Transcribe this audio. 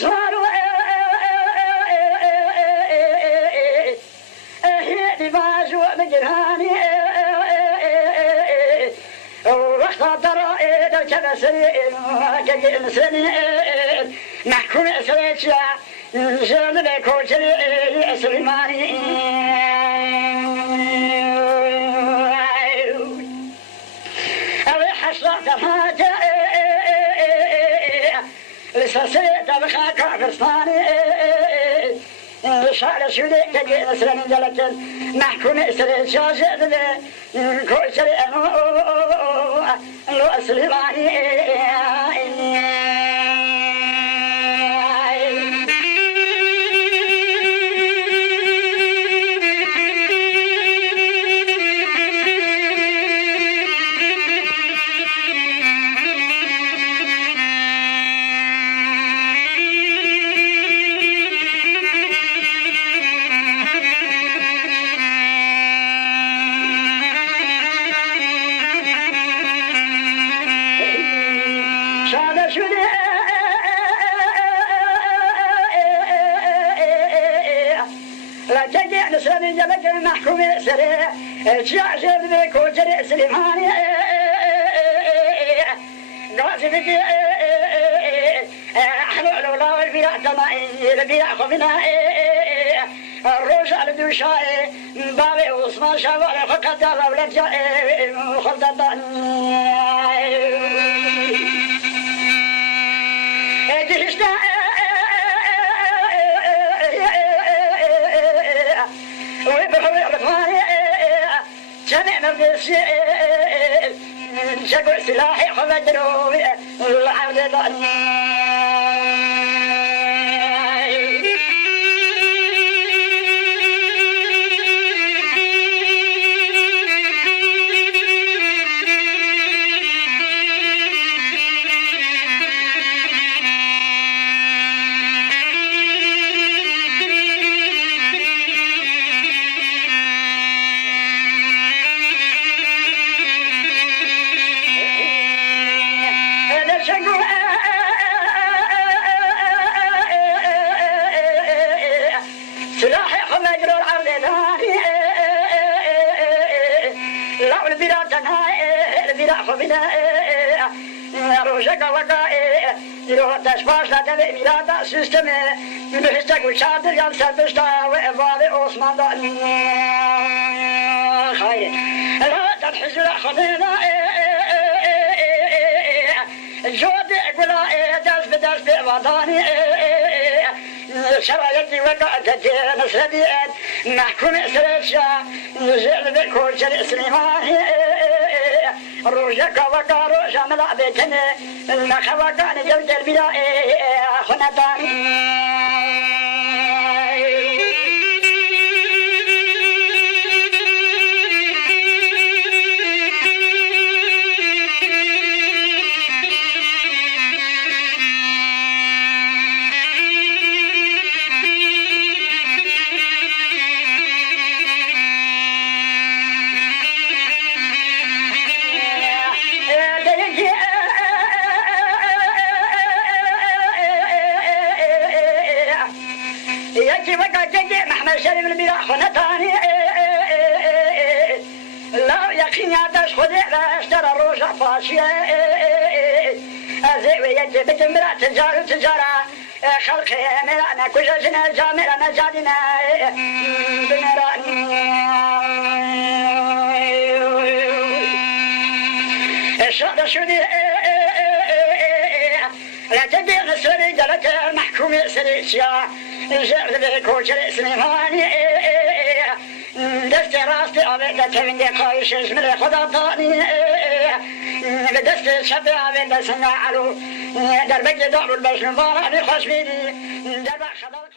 صاروا لباس ومجراني وقت الضرائد الكبسرين كجين سنين محكوم سريتشا جل بكوشري سليماني أبي حصلت هاجا لسسيت بخاك عفرستاني شعر شودي كجين سنين جلتن محكوم سريتشا جل بكوشري سليماني سليماني جلك محكوم سريع شعر بك وجري سليماني قاسي بك حلول ولا والبيع تمائي البيع خبنا الروش على دوشاي بابي وصمان شوالي فقط الله ولا جاي خلطتاني جهشنا ويبحوي عطفاني جميع مبدسي شكو سلاحي خمدروي العودة ضعني سلاحي خمجر العرض ثاني لا البلاد تنهاي البلاد خبنا روشك وقائي يروح تشفاش لا تبي بلاد سيستم بحسك وشاطر يال سبشتا وإفاضي عثمان ضاني خير لا تنحز لا خبنا جود ولا داس بداس بوطاني شرايطي وقعت نسرديات محكوم سرشا نزل بكل شرع سليماني روجك وقع روجا ملع بيتني المخوقاني جود البلاء خنطاني يجي وقت جدي محمد شريف البلاء خنطاني لا يقين يعدش خذي لا اشترى روجة فاشية أزيوي يجي بتمرة تجارة خلقي مرانا كجاجنا جامرنا جادنا بنراني الشهر شودي لا تدي نسري جلك محكوم سريشيا جرد بكوشر سليماني دست راستي عبيدة تبين دي قايش اسمري خدا طاني بدست شبي عبيدة سنعلو دربك دعو البشن باراني خوش بيدي دربك خدا